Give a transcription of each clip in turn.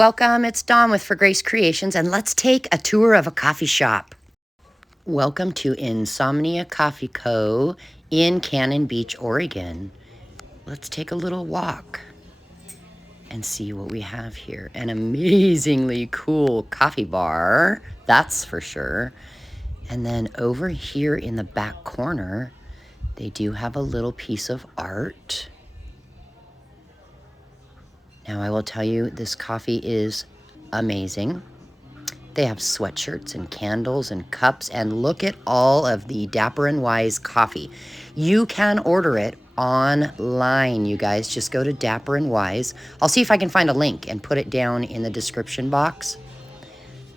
Welcome, it's Dawn with For Grace Creations, and let's take a tour of a coffee shop. Welcome to Insomnia Coffee Co. in Cannon Beach, Oregon. Let's take a little walk and see what we have here. An amazingly cool coffee bar, that's for sure. And then over here in the back corner, they do have a little piece of art. Now, I will tell you, this coffee is amazing. They have sweatshirts and candles and cups, and look at all of the Dapper and Wise coffee. You can order it online, you guys. Just go to Dapper and Wise. I'll see if I can find a link and put it down in the description box.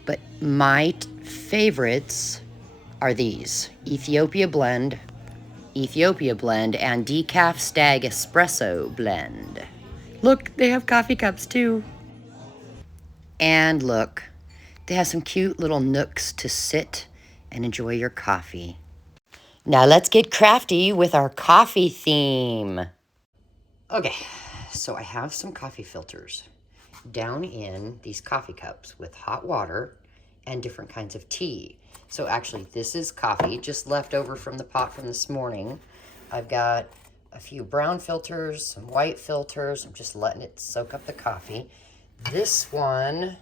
But my favorites are these: Ethiopia Blend, and Decaf Stag Espresso Blend. Look, they have coffee cups too. And look, they have some cute little nooks to sit and enjoy your coffee. Now let's get crafty with our coffee theme. Okay, so I have some coffee filters down in these coffee cups with hot water and different kinds of tea. So actually, this is coffee just left over from the pot from this morning. I've got a few brown filters, some white filters. I'm just letting it soak up the coffee. This one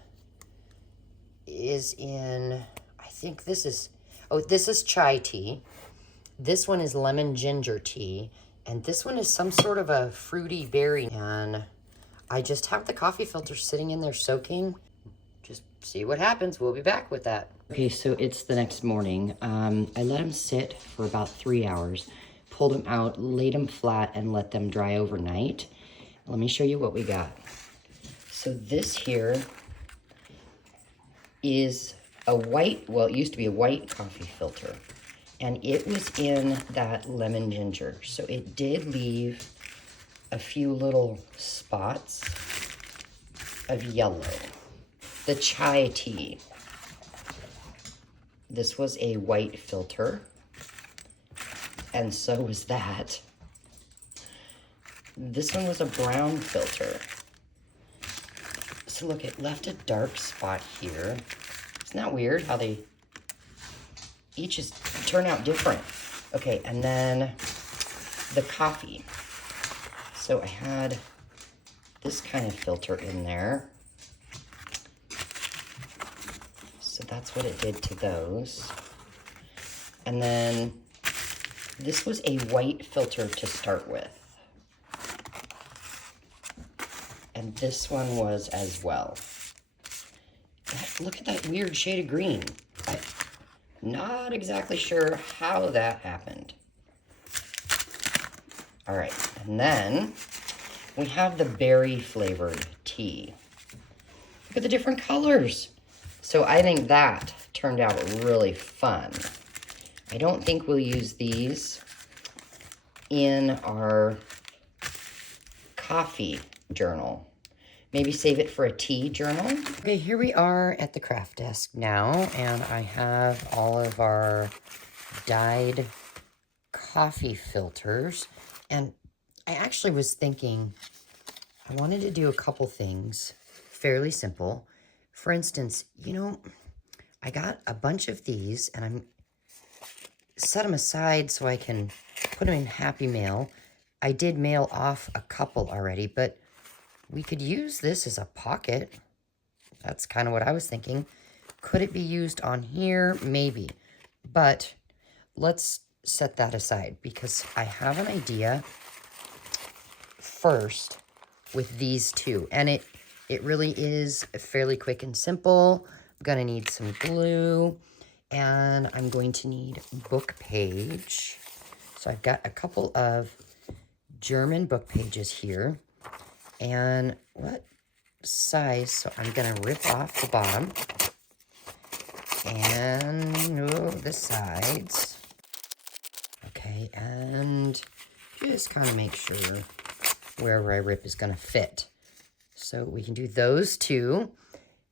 is in, I think this is, this is chai tea. This one is lemon ginger tea. And this one is some sort of a fruity berry. And I just have the coffee filter sitting in there soaking. Just see what happens. We'll be back with that. Okay, so it's the next morning. I let them sit for about 3 hours. Pulled them out, laid them flat, and let them dry overnight. Let me show you what we got. So this here is a white, well, it used to be a white coffee filter, and it was in that lemon ginger. So it did leave a few little spots of yellow. The chai tea. This was a white filter, and so was that. This one was a brown filter. So look, it left a dark spot here. Isn't that weird how they each turn out different? Okay, and then the coffee. So I had this kind of filter in there. So that's what it did to those. And then this was a white filter to start with. And this one was as well. Look at that weird shade of green. I'm not exactly sure how that happened. All right, and then we have the berry flavored tea. Look at the different colors. So I think that turned out really fun. I don't think we'll use these in our coffee journal. Maybe save it for a tea journal. Okay, here we are at the craft desk now, and I have all of our dyed coffee filters. And I actually was thinking I wanted to do a couple things fairly simple. For instance, you know, I got a bunch of these, and I'm set them aside so I can put them in Happy Mail. I did mail off a couple already, but we could use this as a pocket. That's kind of what I was thinking. Could it be used on here? Maybe. But let's set that aside because I have an idea first with these two. And it really is fairly quick and simple. I'm going to need some glue. And I'm going to need book page. So I've got a couple of German book pages here. And what size? So I'm going to rip off the bottom and the sides. Okay, and just kind of make sure wherever I rip is going to fit. So we can do those two.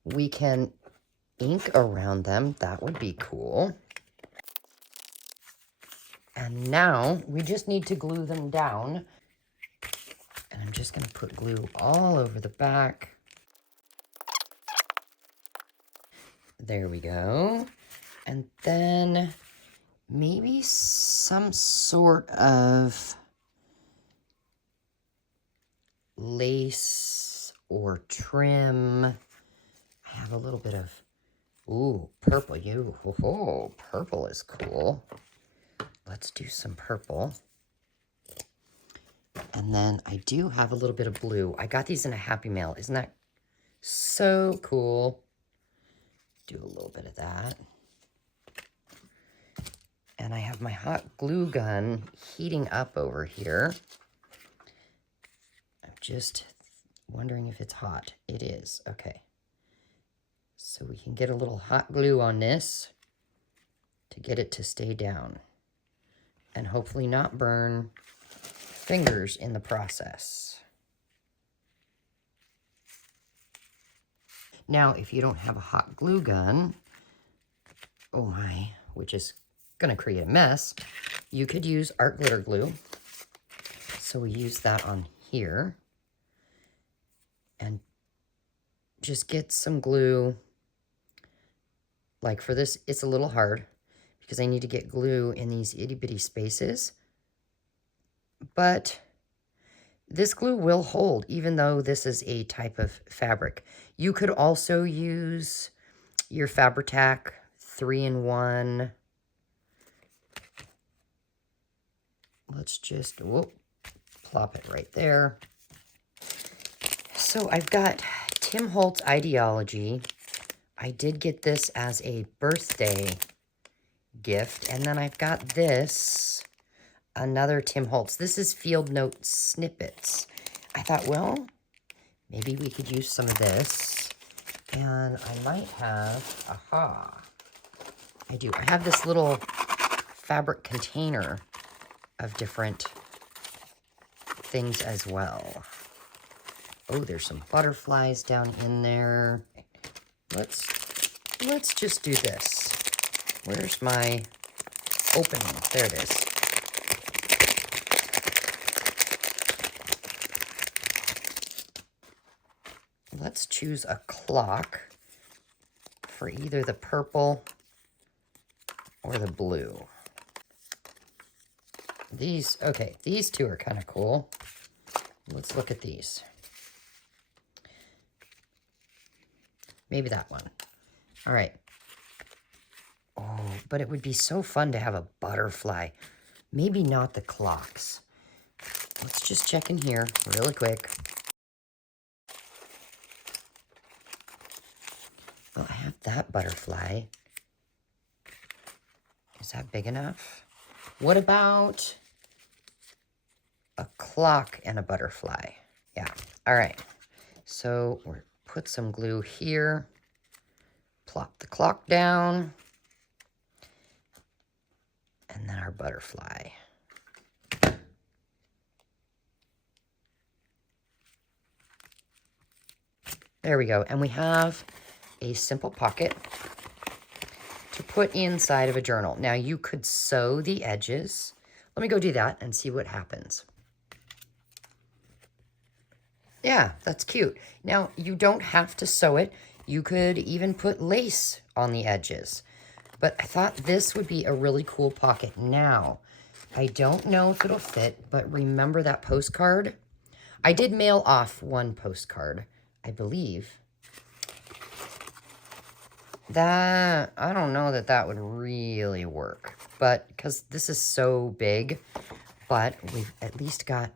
We can ink around them. That would be cool. And now we just need to glue them down. And I'm just going to put glue all over the back. There we go. And then maybe some sort of lace or trim. I have a little bit of, ooh, purple. Oh, purple is cool. Let's do some purple. And then I do have a little bit of blue. I got these in a Happy Mail. Isn't that so cool? Do a little bit of that. And I have my hot glue gun heating up over here. I'm just wondering if it's hot. It is. Okay. So we can get a little hot glue on this to get it to stay down. And hopefully not burn fingers in the process. Now, if you don't have a hot glue gun, oh my, which is going to create a mess, you could use art glitter glue. So we use that on here. And just get some glue. Like for this, it's a little hard because I need to get glue in these itty bitty spaces. But this glue will hold, even though this is a type of fabric. You could also use your Fabri-Tac 3-in-1. Let's just, whoop, plop it right there. So I've got Tim Holtz Ideology. I did get this as a birthday gift. And then I've got this, another Tim Holtz. This is Field Note Snippets. I thought, well, maybe we could use some of this. And I might have, aha, I do. I have this little fabric container of different things as well. Oh, there's some butterflies down in there. Let's just do this. Where's my opening? There it is. Let's choose a clock for either the purple or the blue. These, okay, these two are kind of cool. Let's look at these. Maybe that one. All right. Oh, but it would be so fun to have a butterfly. Maybe not the clocks. Let's just check in here really quick. Well, I have that butterfly. Is that big enough? What about a clock and a butterfly? Yeah. All right. So we'll put some glue here. Plop the clock down. And then our butterfly. There we go. And we have a simple pocket to put inside of a journal. Now you could sew the edges. Let me go do that and see what happens. Yeah, that's cute. Now you don't have to sew it. You could even put lace on the edges. But I thought this would be a really cool pocket. Now, I don't know if it'll fit, but remember that postcard? I did mail off one postcard, I believe. That, I don't know that that would really work, but because this is so big, but we've at least got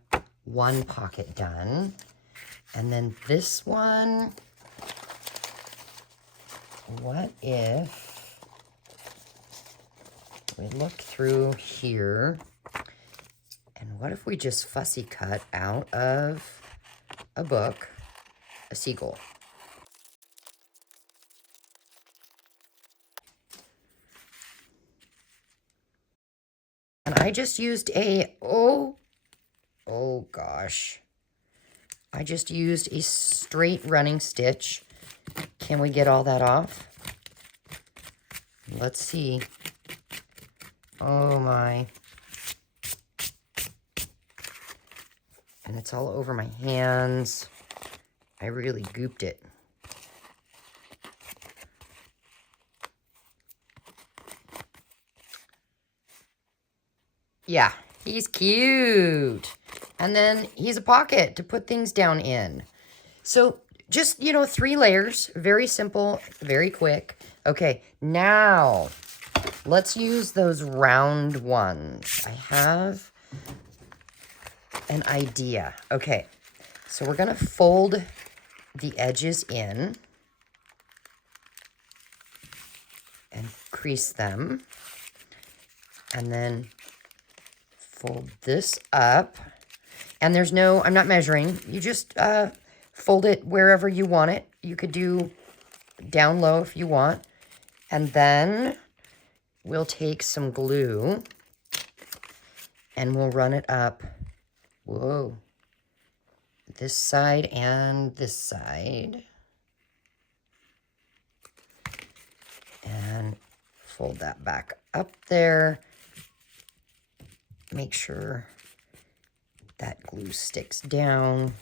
one pocket done. And then this one, what if we look through here, and what if we just fussy cut out of a book, a seagull? And I just used a, oh gosh. I just used a straight running stitch. Can we get all that off? Let's see. Oh my. And it's all over my hands. I really gooped it. Yeah, he's cute. And then he's a pocket to put things down in. So just, 3 layers. Very simple, very quick. Okay, now let's use those round ones. I have an idea. Okay, so we're going to fold the edges in and crease them. And then fold this up. And there's no, I'm not measuring. You just fold it wherever you want it. You could do down low if you want. And then we'll take some glue and we'll run it up. Whoa. This side and this side. And fold that back up there. Make sure that glue sticks down.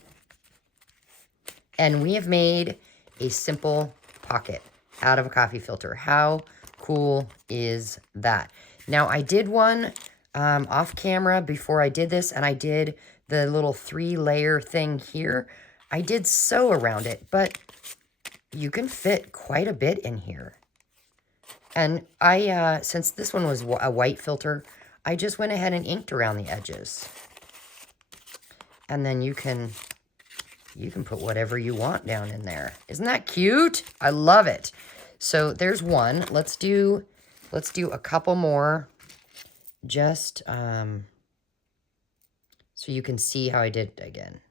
And we have made a simple pocket out of a coffee filter. How cool is that? Now, I did one off camera before I did this, and I did the little 3-layer thing here. I did sew around it, but you can fit quite a bit in here. And I, since this one was a white filter, I just went ahead and inked around the edges. And then you can put whatever you want down in there. Isn't that cute? I love it. So there's one. Let's do a couple more. Just so you can see how I did it again.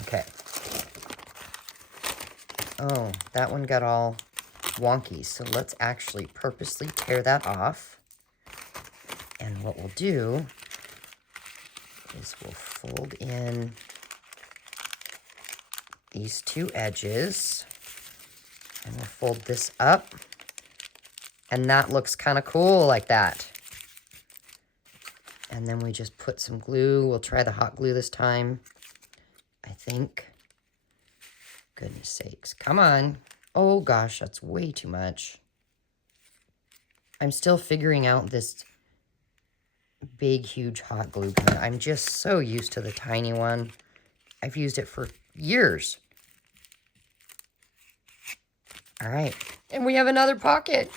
Okay. Oh, that one got all wonky. So let's actually purposely tear that off. And what we'll do is we'll fold in these 2 edges. And we'll fold this up. And that looks kind of cool like that. And then we just put some glue. We'll try the hot glue this time, I think. Goodness sakes. Come on. Oh, gosh, that's way too much. I'm still figuring out this big, huge hot glue gun. I'm just so used to the tiny one. I've used it for years. All right. And we have another pocket.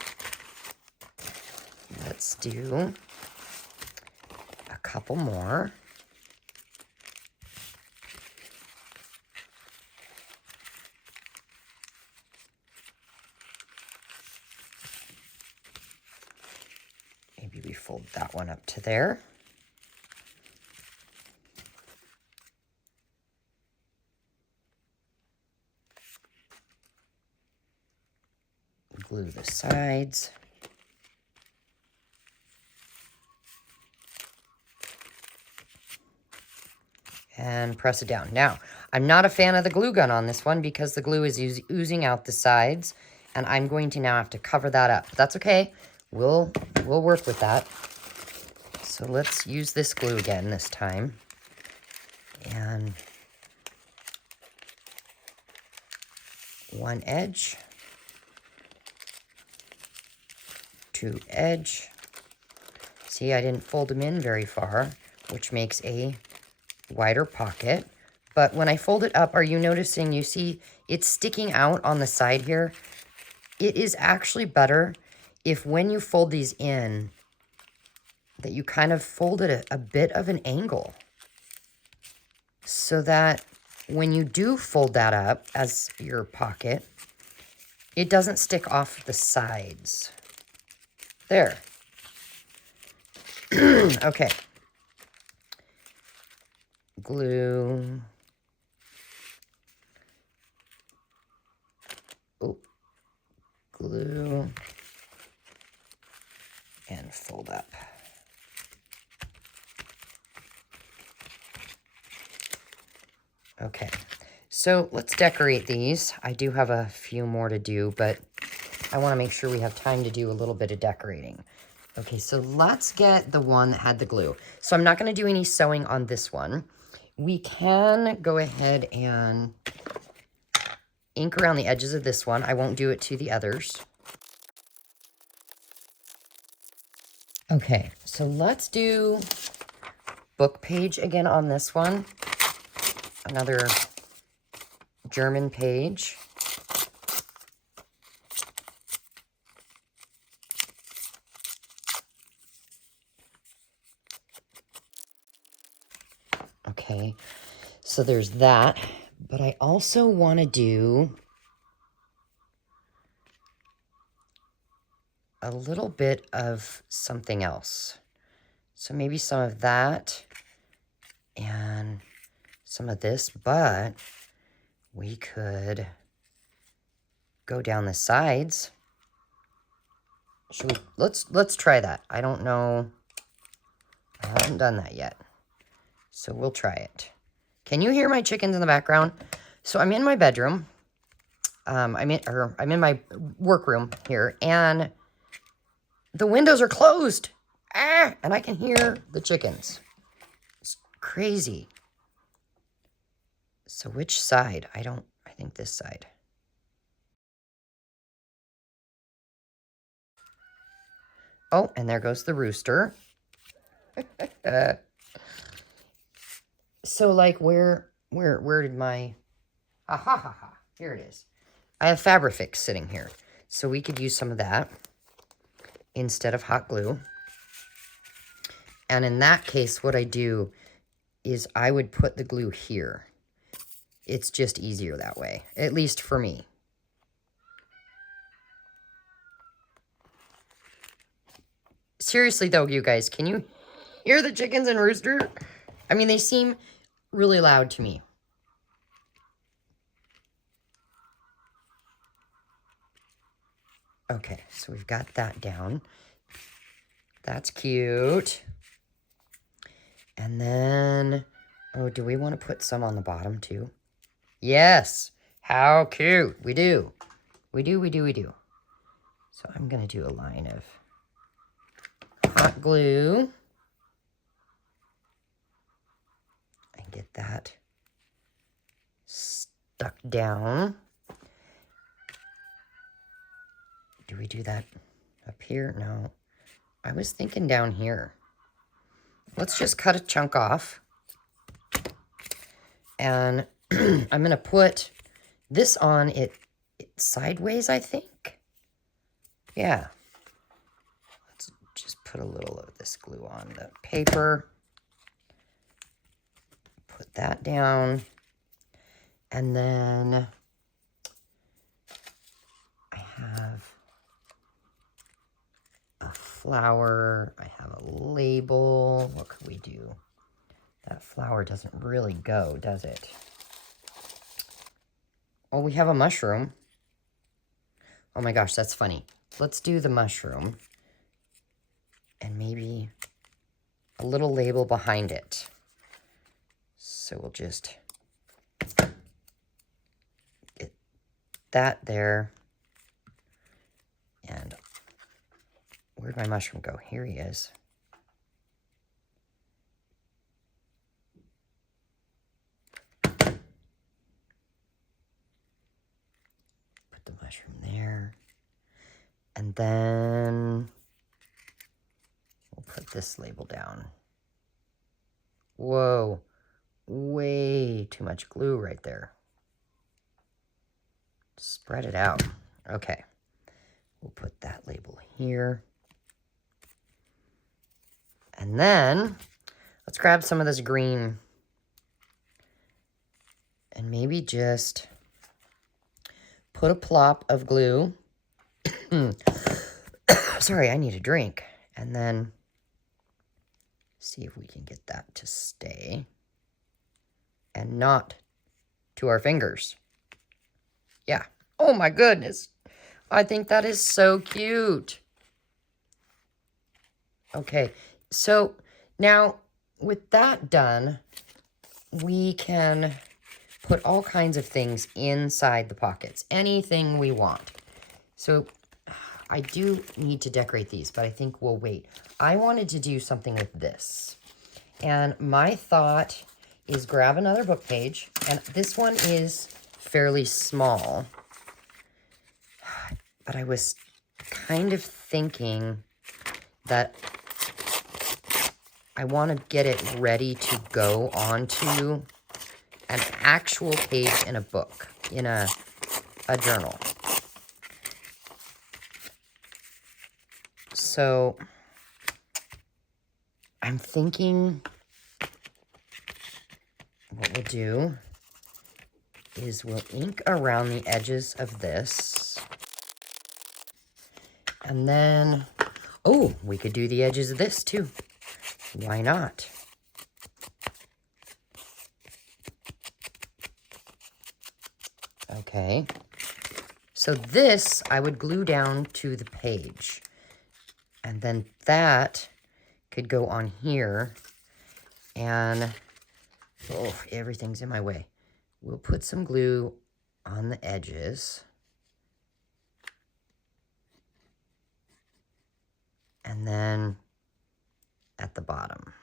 Let's do a couple more. Maybe we fold that one up to there. Glue the sides. And press it down. Now, I'm not a fan of the glue gun on this one because the glue is oozing out the sides, and I'm going to now have to cover that up. But that's okay. We'll work with that. So let's use this glue again this time. And one edge, 2 edge. See, I didn't fold them in very far, which makes a wider pocket. But when I fold it up, are you noticing, you see it's sticking out on the side here? It is actually better if when you fold these in, that you kind of fold it a bit of an angle, so that when you do fold that up as your pocket, it doesn't stick off the sides. There. Okay. Glue. Oh. Glue. And fold up. Okay, so let's decorate these. I do have a few more to do, but I want to make sure we have time to do a little bit of decorating. Okay, so let's get the one that had the glue. So I'm not going to do any sewing on this one. We can go ahead and ink around the edges of this one. I won't do it to the others. Okay, so let's do book page again on this one. Another German page. Okay, so there's that. But I also want to do a little bit of something else. So maybe some of that and some of this, but we could go down the sides. Should we, let's try that. I don't know. I haven't done that yet. So we'll try it. Can you hear my chickens in the background? So I'm in my bedroom. I'm in my workroom here, and the windows are closed. And I can hear the chickens. It's crazy. So which side? I think this side. Oh, and there goes the rooster. So like where did my, here it is. I have Fabrifix sitting here. So we could use some of that instead of hot glue. And in that case, what I do is I would put the glue here. It's just easier that way, at least for me. Seriously though, you guys, can you hear the chickens and rooster? I mean, they seem really loud to me. Okay, so we've got that down. That's cute. And then, oh, do we want to put some on the bottom too? Yes. How cute. We do. We do. So I'm going to do a line of hot glue. And get that stuck down. Do we do that up here? No. I was thinking down here. Let's just cut a chunk off. And I'm going to put this on it sideways, I think. Yeah. Let's just put a little of this glue on the paper. Put that down. And then I have a flower. I have a label. What could we do? That flower doesn't really go, does it? Oh, we have a mushroom. Oh my gosh, that's funny. Let's do the mushroom. And maybe a little label behind it. So we'll just get that there. And where'd my mushroom go? Here he is. The mushroom there. And then we'll put this label down. Whoa, way too much glue right there. Spread it out. Okay, we'll put that label here. And then let's grab some of this green and maybe just put a plop of glue. Sorry, I need a drink. And then see if we can get that to stay. And not to our fingers. Yeah. Oh my goodness. I think that is so cute. Okay. So now with that done, we can put all kinds of things inside the pockets. Anything we want. So I do need to decorate these, but I think we'll wait. I wanted to do something with this. And my thought is grab another book page. And this one is fairly small. But I was kind of thinking that I want to get it ready to go onto an actual page in a book, in a journal. So I'm thinking what we'll do is we'll ink around the edges of this. And then, oh, we could do the edges of this too. Why not? Okay. So this I would glue down to the page. And then that could go on here. And, oh, everything's in my way. We'll put some glue on the edges. And then at the bottom.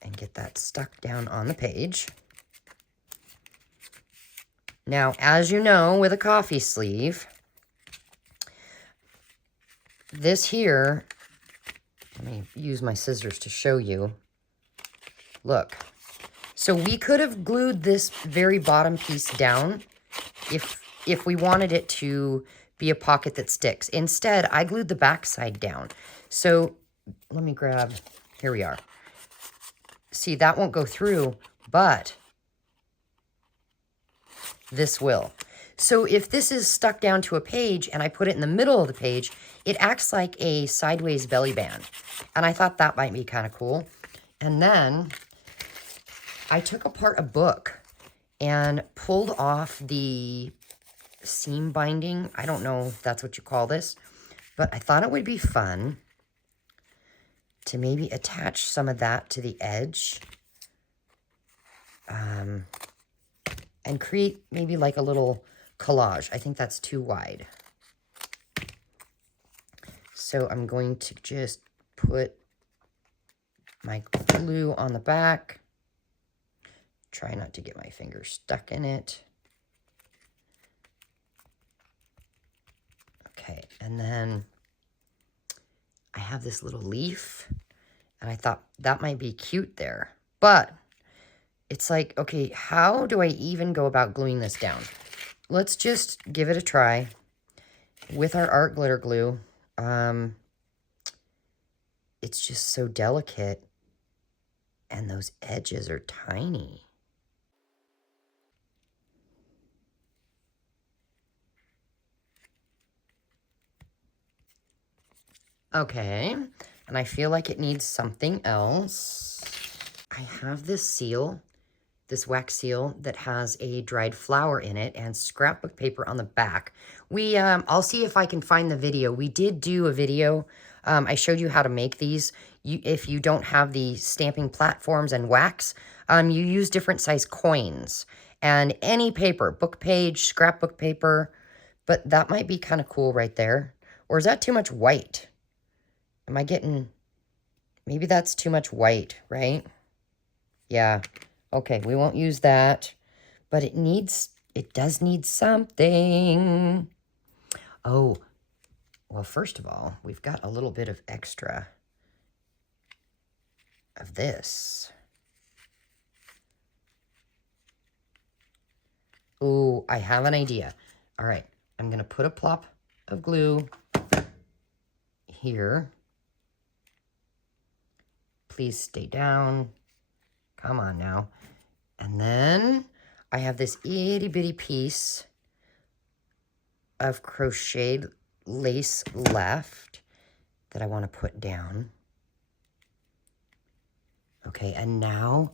And get that stuck down on the page. Now, as you know, with a coffee sleeve, this here, let me use my scissors to show you. Look. So we could have glued this very bottom piece down if we wanted it to be a pocket that sticks. Instead, I glued the back side down. So let me grab, here we are. See, that won't go through, but this will. So if this is stuck down to a page and I put it in the middle of the page, it acts like a sideways belly band. And I thought that might be kind of cool. And then I took apart a book and pulled off the seam binding. I don't know if that's what you call this, but I thought it would be fun to maybe attach some of that to the edge. And create maybe like a little collage. I think that's too wide. So I'm going to just put my glue on the back. Try not to get my finger stuck in it. Okay, and then I have this little leaf, and I thought that might be cute there. But it's like, okay, how do I even go about gluing this down? Let's just give it a try with our art glitter glue. It's just so delicate, and those edges are tiny. Okay, and I feel like it needs something else. I have this seal, this wax seal that has a dried flower in it and scrapbook paper on the back. I'll see if I can find the video. We did do a video. I showed you how to make these. If you don't have the stamping platforms and wax, you use different size coins and any paper, book page, scrapbook paper, but that might be kind of cool right there. Or is that too much white? Am I getting, maybe that's too much white, right? Yeah. Okay, we won't use that, but it does need something. Oh, well, first of all, we've got a little bit of extra of this. Oh, I have an idea. All right, I'm going to put a plop of glue here. Please stay down. Come on now. And then I have this itty bitty piece of crocheted lace left that I want to put down. Okay, and now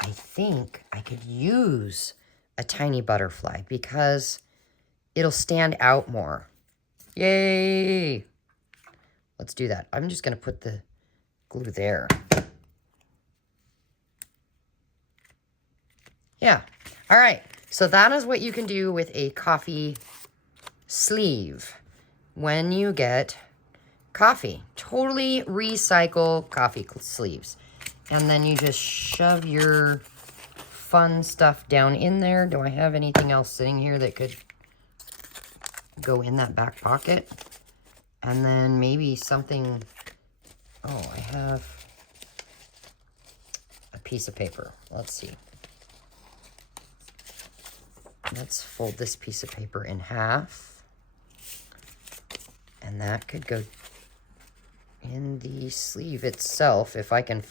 I think I could use a tiny butterfly because it'll stand out more. Yay! Let's do that. I'm just going to put the glue there. Yeah. All right. So that is what you can do with a coffee sleeve when you get coffee. Totally recycle coffee sleeves. And then you just shove your fun stuff down in there. Do I have anything else sitting here that could go in that back pocket. And then maybe something, oh, I have a piece of paper. Let's see. Let's fold this piece of paper in half. And that could go in the sleeve itself if I can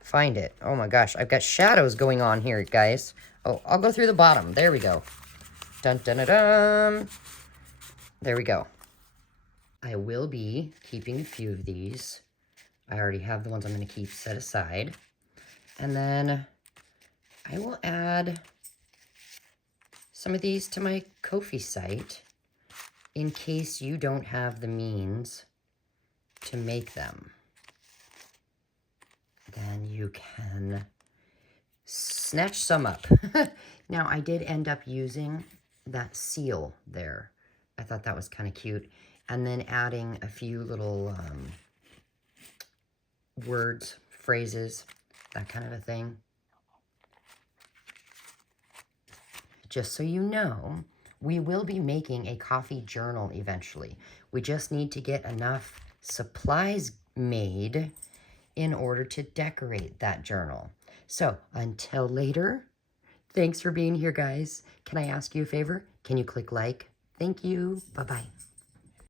find it. Oh my gosh, I've got shadows going on here, guys. Oh, I'll go through the bottom. There we go. Dun dun dun dun. There we go. I will be keeping a few of these. I already have the ones I'm going to keep set aside. And then I will add some of these to my Ko-fi site in case you don't have the means to make them. Then you can snatch some up. Now, I did end up using that seal there. I thought that was kind of cute. And then adding a few little words, phrases, that kind of a thing. Just so you know, we will be making a coffee journal eventually. We just need to get enough supplies made in order to decorate that journal. So until later, thanks for being here, guys. Can I ask you a favor? Can you click like? Thank you. Bye-bye.